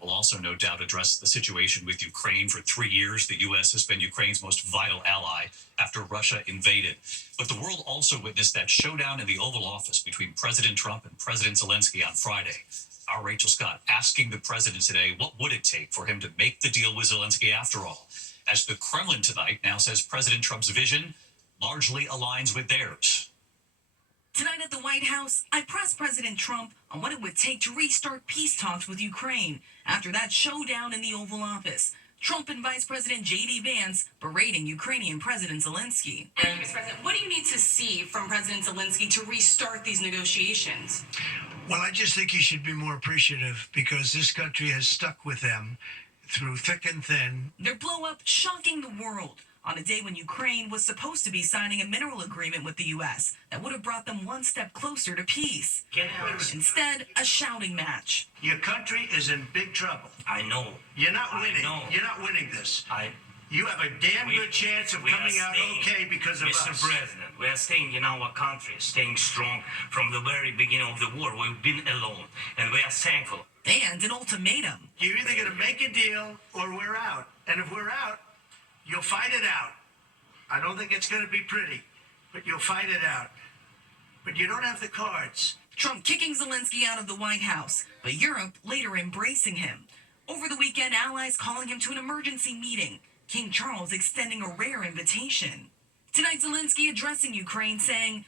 will also no doubt address the situation with Ukraine. For 3 years, the U.S. has been Ukraine's most vital ally after Russia invaded. But the world also witnessed that showdown in the Oval Office between President Trump and President Zelensky on Friday. Our Rachel Scott asking the president today, what would it take for him to make the deal with Zelensky after all? As the Kremlin tonight now says President Trump's vision largely aligns with theirs. Tonight at the White House, I pressed President Trump on what it would take to restart peace talks with Ukraine after that showdown in the Oval Office. Trump and Vice President J.D. Vance berating Ukrainian President Zelensky. Mr. President, what do you need to see from President Zelensky to restart these negotiations? Well, I just think he should be more appreciative because this country has stuck with them through thick and thin. Their blow-up shocking the world on a day when Ukraine was supposed to be signing a mineral agreement with the U.S. that would have brought them one step closer to peace. Instead, a shouting match. Your country is in big trouble. I know. You're not winning. You're not winning this. You have a damn good chance of coming out okay because of us. Mr. President, we are staying in our country, staying strong from the very beginning of the war. We've been alone, and we are thankful. And an ultimatum. You're either going to make a deal or we're out. And if we're out, you'll fight it out. I don't think it's going to be pretty, but you'll fight it out. But you don't have the cards. Trump kicking Zelensky out of the White House, but Europe later embracing him. Over the weekend, allies calling him to an emergency meeting. King Charles extending a rare invitation. Tonight, Zelensky addressing Ukraine saying,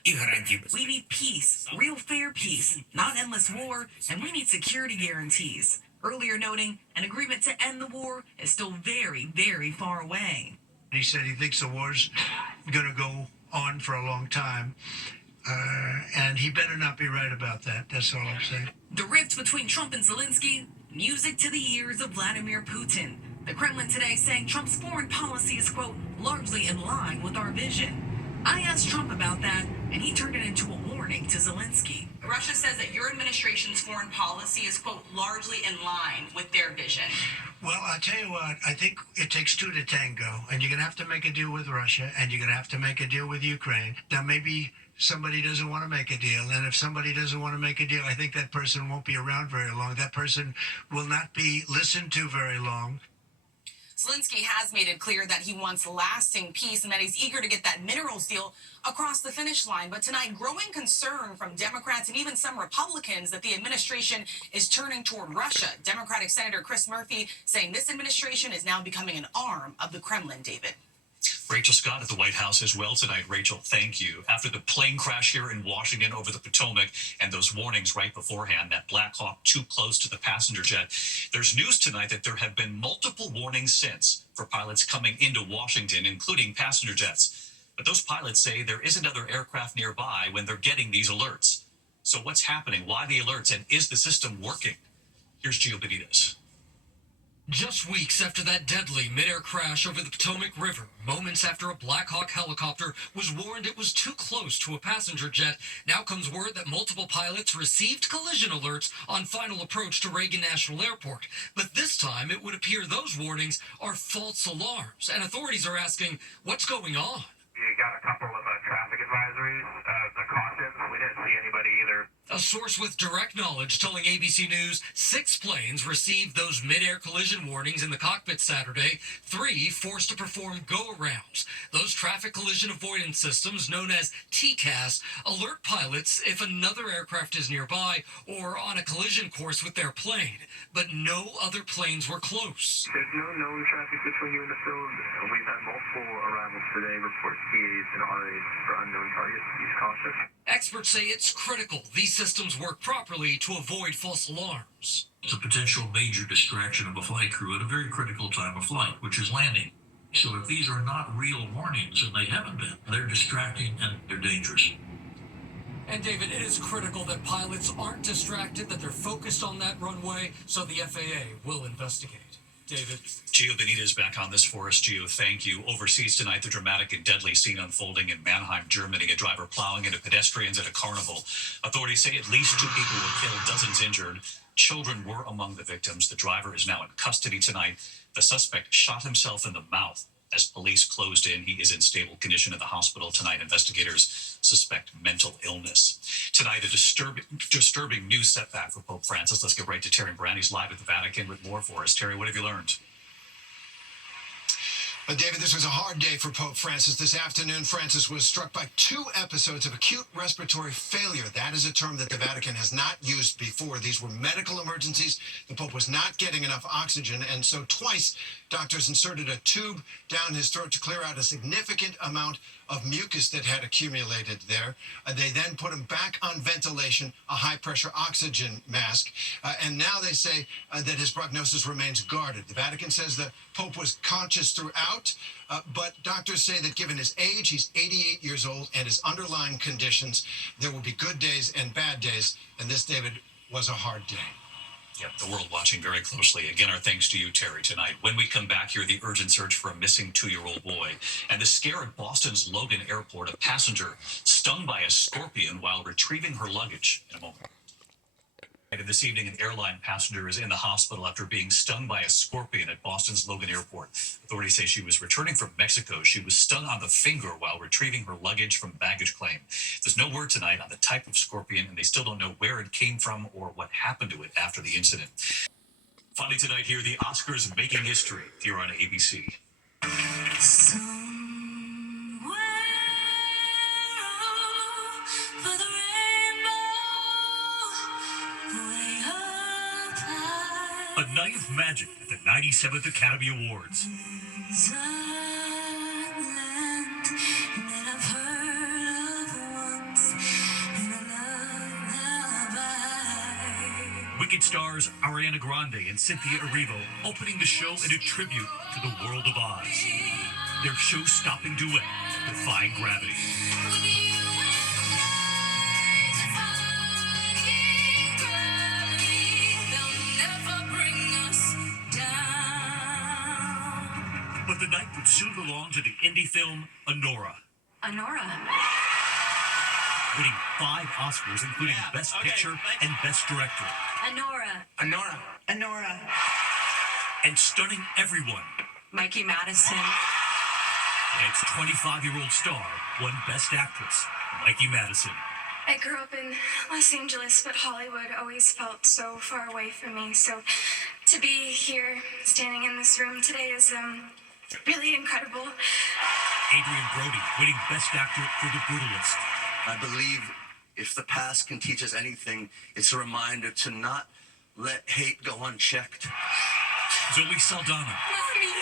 we need peace, real fair peace, not endless war, and we need security guarantees. Earlier noting an agreement to end the war is still very, very far away. He said he thinks the war's going to go on for a long time, and he better not be right about that. That's all I'm saying. The rift between Trump and Zelensky, music to the ears of Vladimir Putin. The Kremlin today saying Trump's foreign policy is, quote, largely in line with our vision. I asked Trump about that, and he turned it into a warning to Zelensky. Russia says that your administration's foreign policy is, quote, largely in line with their vision. Well, I'll tell you what, I think it takes two to tango, and you're going to have to make a deal with Russia, and you're going to have to make a deal with Ukraine. Now, maybe somebody doesn't want to make a deal, and if somebody doesn't want to make a deal, I think that person won't be around very long. That person will not be listened to very long. Zelensky has made it clear that he wants lasting peace and that he's eager to get that minerals deal across the finish line. But tonight, growing concern from Democrats and even some Republicans that the administration is turning toward Russia. Democratic Senator Chris Murphy saying this administration is now becoming an arm of the Kremlin, David. Rachel Scott at the White House as well tonight. Rachel, thank you. After the plane crash here in Washington over the Potomac and those warnings right beforehand, that Black Hawk too close to the passenger jet, there's news tonight that there have been multiple warnings since for pilots coming into Washington, including passenger jets. But those pilots say there isn't other aircraft nearby when they're getting these alerts. So what's happening? Why the alerts? And is the system working? Here's Gio Benitez. Just weeks after that deadly mid-air crash over the Potomac River, moments after a Black Hawk helicopter was warned it was too close to a passenger jet, now comes word that multiple pilots received collision alerts on final approach to Reagan National Airport. But this time, it would appear those warnings are false alarms, and authorities are asking, what's going on? You got a couple of traffic advisories, the cautions. We didn't see anybody either. A source with direct knowledge telling ABC News 6 planes received those mid-air collision warnings in the cockpit Saturday, 3 forced to perform go-arounds. Those traffic collision avoidance systems, known as TCAS, alert pilots if another aircraft is nearby or on a collision course with their plane. But no other planes were close. There's no known traffic between you and the field. We've had multiple arrivals today, report CAs and RAs for unknown targets. Use caution. Experts say it's critical these systems work properly to avoid false alarms. It's a potential major distraction of a flight crew at a very critical time of flight, which is landing. So if these are not real warnings, and they haven't been, they're distracting and they're dangerous. And David, it is critical that pilots aren't distracted, that they're focused on that runway, so the FAA will investigate. David. Gio Benitez back on this for us. Gio, thank you. Overseas tonight, the dramatic and deadly scene unfolding in Mannheim, Germany. A driver plowing into pedestrians at a carnival. Authorities say at least 2 people were killed, dozens injured. Children were among the victims. The driver is now in custody tonight. The suspect shot himself in the mouth As police closed in, he is in stable condition at the hospital tonight. Investigators suspect mental illness. Tonight, a disturbing news setback for Pope Francis. Let's get right to Terry Brand. He's live at the Vatican with more for us. Terry, what have you learned? David, this was a hard day for Pope Francis. This afternoon, Francis was struck by 2 episodes of acute respiratory failure. That is a term that the Vatican has not used before. These were medical emergencies. The Pope was not getting enough oxygen, and so twice doctors inserted a tube down his throat to clear out a significant amount of mucus that had accumulated there. They then put him back on ventilation, a high-pressure oxygen mask, and now they say that his prognosis remains guarded. The Vatican says the Pope was conscious throughout, but doctors say that given his age, he's 88 years old, and his underlying conditions, there will be good days and bad days, and this, David, was a hard day. Yep, the world watching very closely. Again, our thanks to you, Terry, tonight. When we come back here, the urgent search for a missing 2-year-old boy and the scare at Boston's Logan Airport, a passenger stung by a scorpion while retrieving her luggage. In a moment. And this evening, an airline passenger is in the hospital after being stung by a scorpion at Boston's Logan Airport. Authorities say she was returning from Mexico. She was stung on the finger while retrieving her luggage from baggage claim. There's no word tonight on the type of scorpion, and they still don't know where it came from or what happened to it after the incident. Finally tonight here, the Oscars making history here on ABC. A night of magic at the 97th Academy Awards. Wicked stars Ariana Grande and Cynthia Erivo opening the show in a tribute to the world of Oz. Their show-stopping duet, Defying Gravity. But the night would soon belong to the indie film Anora. Winning 5 Oscars, including Best Picture and Best Director. Anora. And stunning everyone. Mikey Madison. And its 25-year-old star won Best Actress, Mikey Madison. I grew up in Los Angeles, but Hollywood always felt so far away from me. So to be here, standing in this room today is really incredible. Adrian Brody winning Best Actor for The Brutalist. I believe if the past can teach us anything, it's a reminder to not let hate go unchecked. Zoe Saldana. Mommy!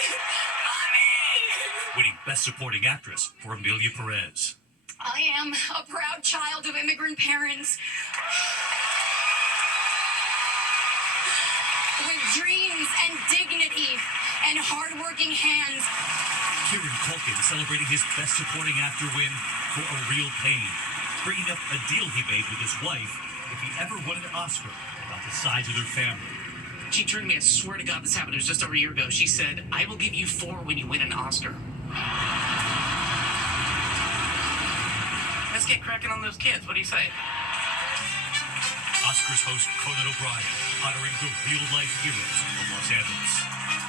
Winning Best Supporting Actress for Amelia Perez. I am a proud child of immigrant parents with dreams and dignity and hardworking hands. Kieran Culkin celebrating his Best Supporting Actor win for A Real Pain, bringing up a deal he made with his wife if he ever won an Oscar about the size of their family. She turned to me, I swear to God this happened, it was just over a year ago. She said, I will give you 4 when you win an Oscar. Let's get cracking on those kids. What do you say? Oscars host Conan O'Brien honoring the real-life heroes of Los Angeles.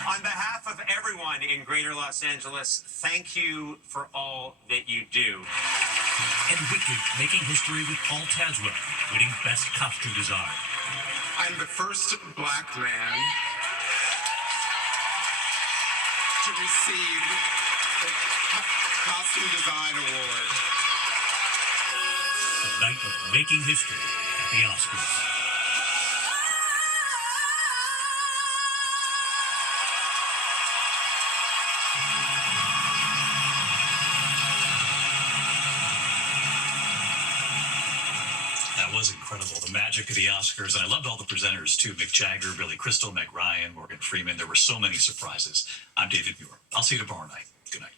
On behalf of everyone in Greater Los Angeles, thank you for all that you do. And Wicked making history with Paul Tazwell winning Best Costume Design. I'm the first black man to receive the Costume Design Award. The night of making history at the Oscars. That was incredible. The magic of the Oscars. And I loved all the presenters, too. Mick Jagger, Billy Crystal, Meg Ryan, Morgan Freeman. There were so many surprises. I'm David Muir. I'll see you tomorrow night. Good night.